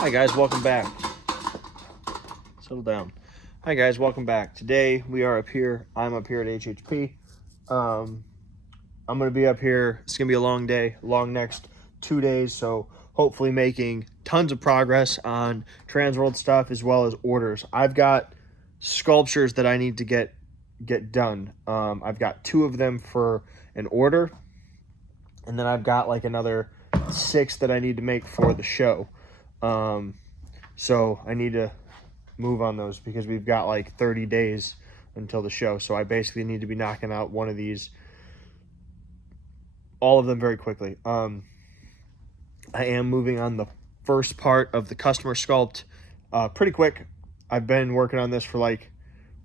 Hi guys, welcome back. Settle down. Hi guys, welcome back. Today we are up here. I'm up here at HHP. I'm gonna be up here. It's gonna be a long day, long next 2 days. So hopefully making tons of progress on Transworld stuff as well as orders. I've got sculptures that I need to get done. I've got 2 of them for an order, and then I've got like another 6 that I need to make for the show. So I need to move on those because we've got like 30 days until the show. So I basically need to be knocking out one of these, all of them very quickly. I am moving on the first part of the customer sculpt pretty quick. I've been working on this for like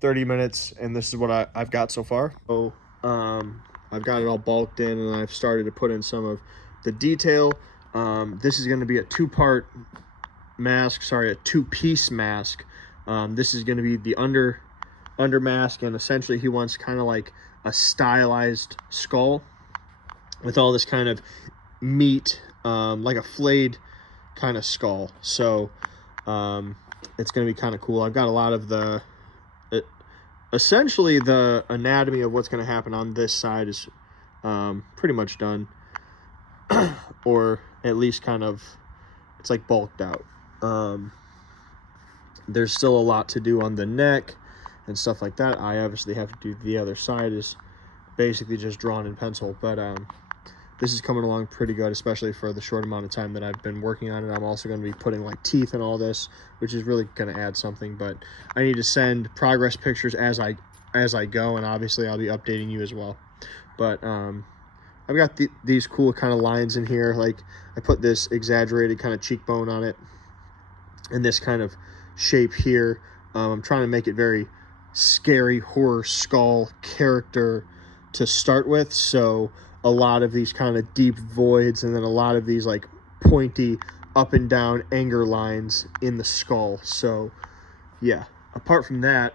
30 minutes and this is what I've got so far. So I've got it all bulked in and I've started to put in some of the detail. This is going to be a two-piece mask. This is going to be the under mask, and essentially he wants kind of like a stylized skull with all this kind of meat, like a flayed kind of skull. So it's going to be kind of cool. I've got a lot of the essentially the anatomy of what's going to happen on this side is pretty much done, or at least kind of it's like bulked out. There's still a lot to do on the neck and stuff like that. I obviously have to do the other side, is basically just drawn in pencil, but this is coming along pretty good, especially for the short amount of time that I've been working on it. I'm also going to be putting like teeth and all this, which is really going to add something, but I need to send progress pictures as I go, and obviously I'll be updating you as well. But I've got these cool kind of lines in here. Like I put this exaggerated kind of cheekbone on it and this kind of shape here. I'm trying to make it very scary horror skull character to start with. So a lot of these kind of deep voids and then a lot of these like pointy up and down anger lines in the skull. So yeah, apart from that,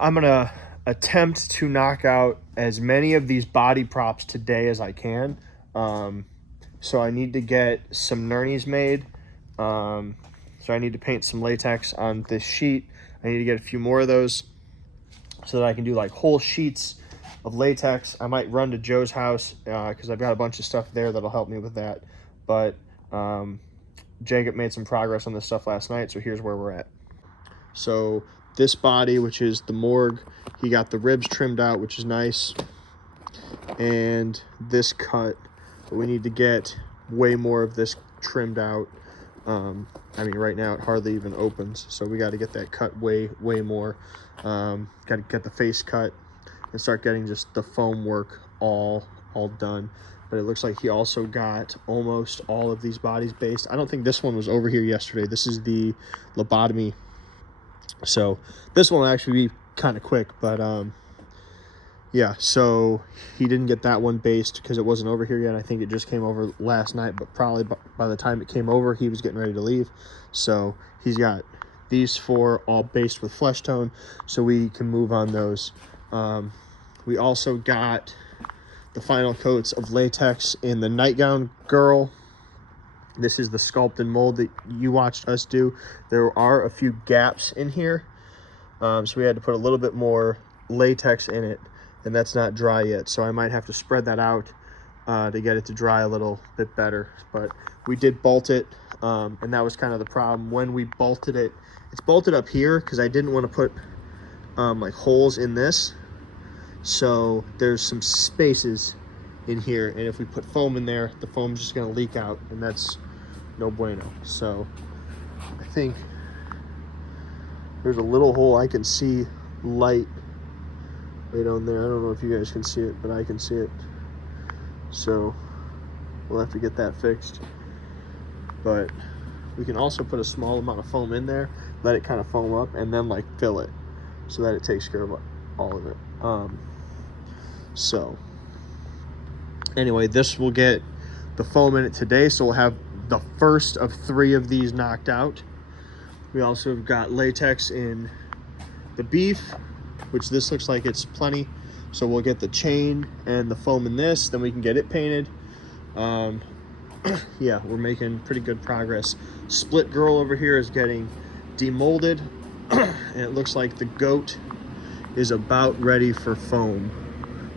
I'm gonna attempt to knock out as many of these body props today as I can. So I need to get some nernies made. So I need to paint some latex on this sheet. I need to get a few more of those so that I can do like whole sheets of latex. I might run to Joe's house because I've got a bunch of stuff there that'll help me with that. But Jacob made some progress on this stuff last night, so here's where we're at. So this body, which is the morgue, he got the ribs trimmed out, which is nice. And this cut, but we need to get way more of this trimmed out. I mean, right now it hardly even opens, so we got to get that cut way more. Got to get the face cut and start getting just the foam work all done. But it looks like he also got almost all of these bodies based. I don't think this one was over here yesterday. This is the lobotomy, so this one will actually be kind of quick. But yeah, so he didn't get that one based because it wasn't over here yet. I think it just came over last night, but probably by the time it came over, he was getting ready to leave. So he's got these 4 all based with flesh tone, so we can move on those. We also got the final coats of latex in the nightgown girl. This is the sculpt and mold that you watched us do. There are a few gaps in here, so we had to put a little bit more latex in it, and that's not dry yet, so I might have to spread that out to get it to dry a little bit better. But we did bolt it, and that was kind of the problem when we bolted it. It's bolted up here because I didn't want to put like holes in this, so there's some spaces in here, and if we put foam in there, the foam's just going to leak out, and that's no bueno. So I think there's a little hole I can see light right on there. I don't know if you guys can see it, but I can see it. So we'll have to get that fixed. But we can also put a small amount of foam in there, let it kind of foam up, and then like fill it so that it takes care of all of it. So anyway, this will get the foam in it today, so we'll have the first of 3 of these knocked out. We also have got latex in the beef, which this looks like it's plenty, so we'll get the chain and the foam in this, then we can get it painted. yeah, we're making pretty good progress. Split girl over here is getting demolded, and it looks like the goat is about ready for foam.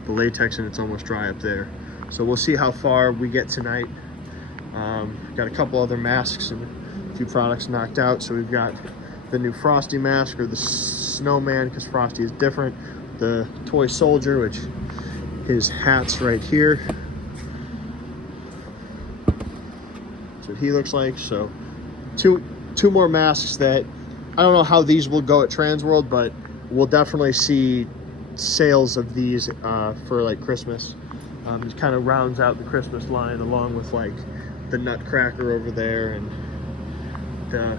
The latex, and it's almost dry up there. So we'll see how far we get tonight. Got a couple other masks and a few products knocked out. So we've got the new Frosty mask, or the snowman, because Frosty is different. The toy soldier, which his hat's right here. That's what he looks like. So two more masks that I don't know how these will go at Transworld, but we'll definitely see sales of these for like Christmas. It kind of rounds out the Christmas line, along with like the Nutcracker over there and the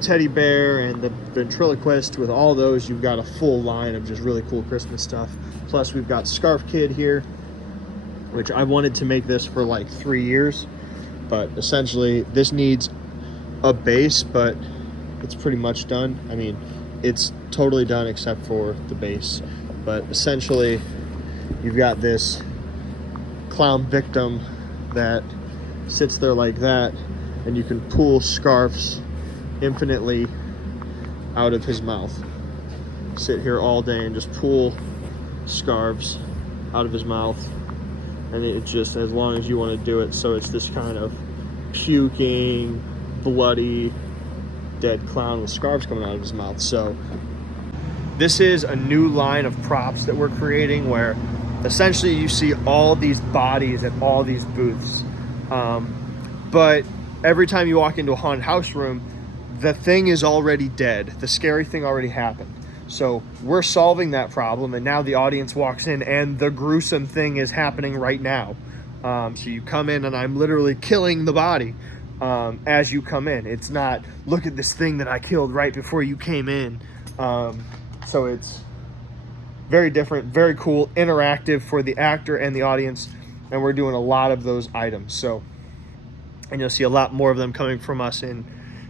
teddy bear and the ventriloquist. With all those, you've got a full line of just really cool Christmas stuff. Plus we've got Scarf Kid here, which I wanted to make this for like 3 years, but essentially this needs a base, but it's pretty much done. I mean, it's totally done except for the base, but essentially you've got this clown victim that sits there like that, and you can pull scarves infinitely out of his mouth. Sit here all day and just pull scarves out of his mouth, and it's just as long as you want to do it. So it's this kind of puking, bloody, dead clown with scarves coming out of his mouth. So this is a new line of props that we're creating, where essentially you see all these bodies at all these booths, but every time you walk into a haunted house room, the thing is already dead. The scary thing already happened. So we're solving that problem, and now the audience walks in and the gruesome thing is happening right now. So you come in and I'm literally killing the body as you come in. It's not, look at this thing that I killed right before you came in. So it's very different, very cool, interactive for the actor and the audience, and we're doing a lot of those items. So, and you'll see a lot more of them coming from us in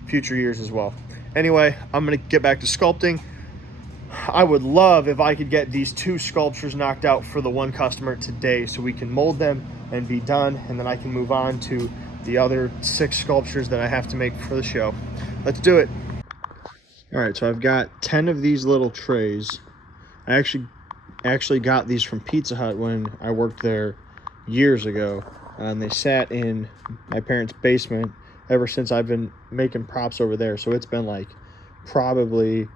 future years as well. Anyway, I'm gonna get back to sculpting. I would love if I could get these 2 sculptures knocked out for the one customer today, so we can mold them and be done, and then I can move on to the other 6 sculptures that I have to make for the show. Let's do it. All right, so I've got 10 of these little trays. I actually got these from Pizza Hut when I worked there years ago, and they sat in my parents' basement ever since I've been making props over there. So it's been like probably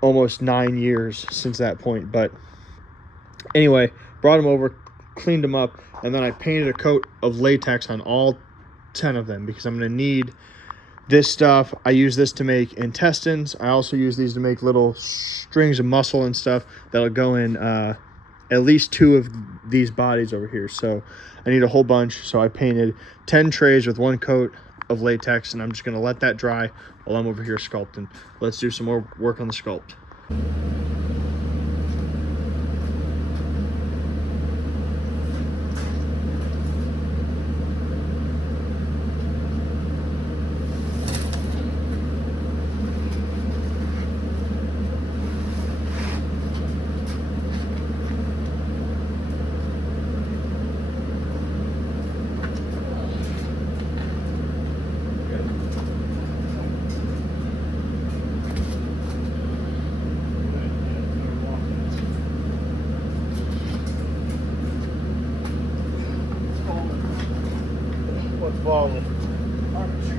almost 9 years since that point. But anyway, brought them over, cleaned them up, and then I painted a coat of latex on all 10 of them, because I'm going to need this stuff. I use this to make intestines. I also use these to make little strings of muscle and stuff that'll go in at least 2 of these bodies over here. So I need a whole bunch. So I painted 10 trays with 1 coat of latex, and I'm just going to let that dry while I'm over here sculpting. Let's do some more work on the sculpt. What's falling? Armature.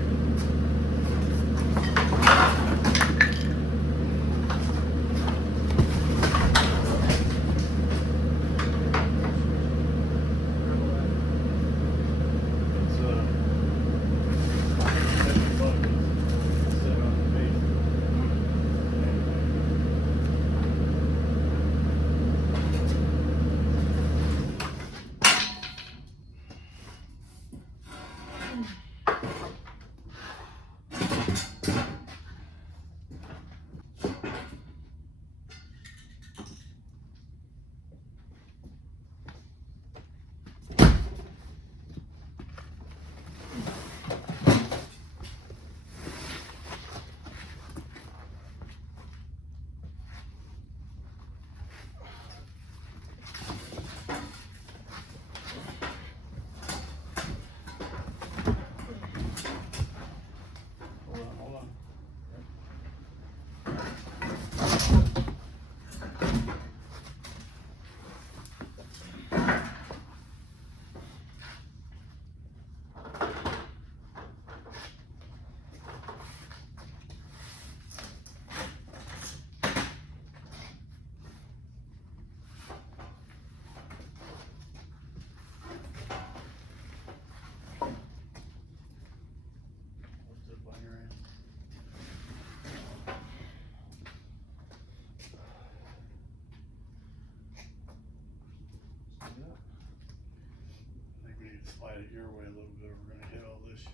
slide it your way a little bit. We're gonna hit all this shit.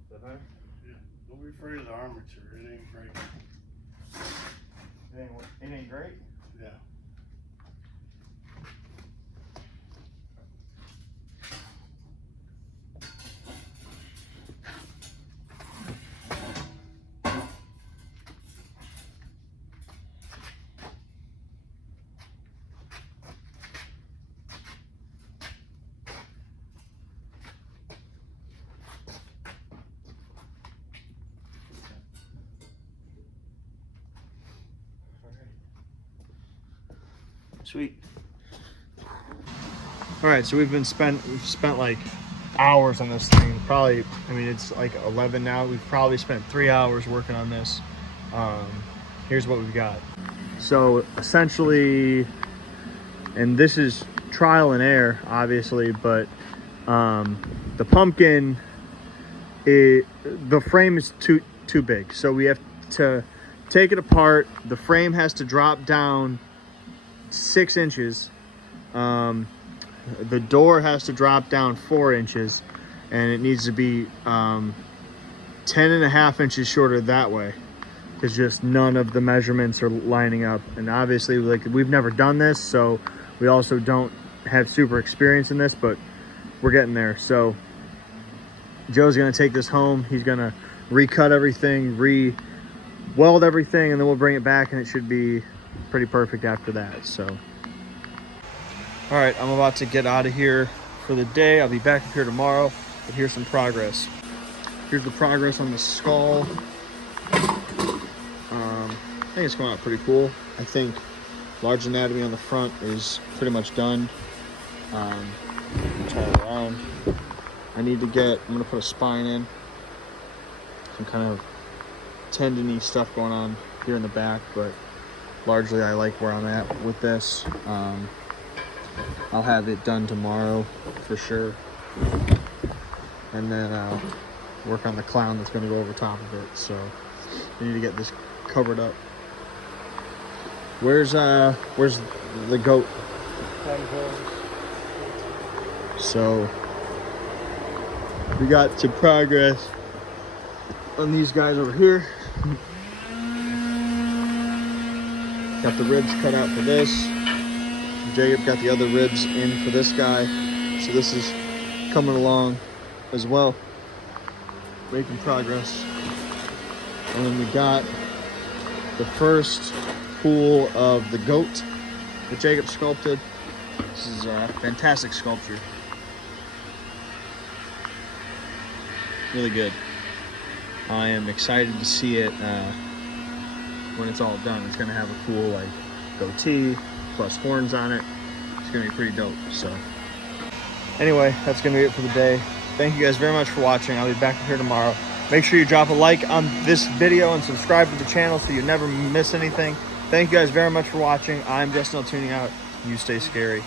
Is that better? Yeah. Don't be afraid of the armature. It ain't breaking. It ain't great? Yeah. Sweet. All right, so we've spent like hours on this thing. Probably, I mean, it's like 11 now. We've probably spent 3 hours working on this. Here's what we've got. So essentially, and this is trial and error, obviously, but the pumpkin, the frame is too big. So we have to take it apart. The frame has to drop down 6 inches. The door has to drop down 4 inches, and it needs to be 10.5 inches shorter that way, because just none of the measurements are lining up. And obviously, like, we've never done this, so we also don't have super experience in this, but we're getting there. So Joe's gonna take this home. He's gonna recut everything, re-weld everything, and then we'll bring it back, and it should be pretty perfect after that. So all right, I'm about to get out of here for the day. I'll be back up here tomorrow, but here's some progress. Here's the progress on the skull. I think it's coming out pretty cool. I think large anatomy on the front is pretty much done. Turn around. I'm gonna put a spine in. Some kind of tendony stuff going on here in the back, but largely I like where I'm at with this. I'll have it done tomorrow for sure, and then I'll work on the clown that's going to go over top of it. So I need to get this covered up. Where's the goat? So we got some progress on these guys over here. Got the ribs cut out for this. Jacob got the other ribs in for this guy. So this is coming along as well, making progress. And then we got the first pool of the goat that Jacob sculpted. This is a fantastic sculpture. Really good. I am excited to see it when it's all done. It's gonna have a cool like goatee plus horns on it. It's gonna be pretty dope. So anyway, that's gonna be it for the day. Thank you guys very much for watching. I'll be back here tomorrow. Make sure you drop a like on this video and subscribe to the channel so you never miss anything. Thank you guys very much for watching. I'm Justin tuning out. You stay scary.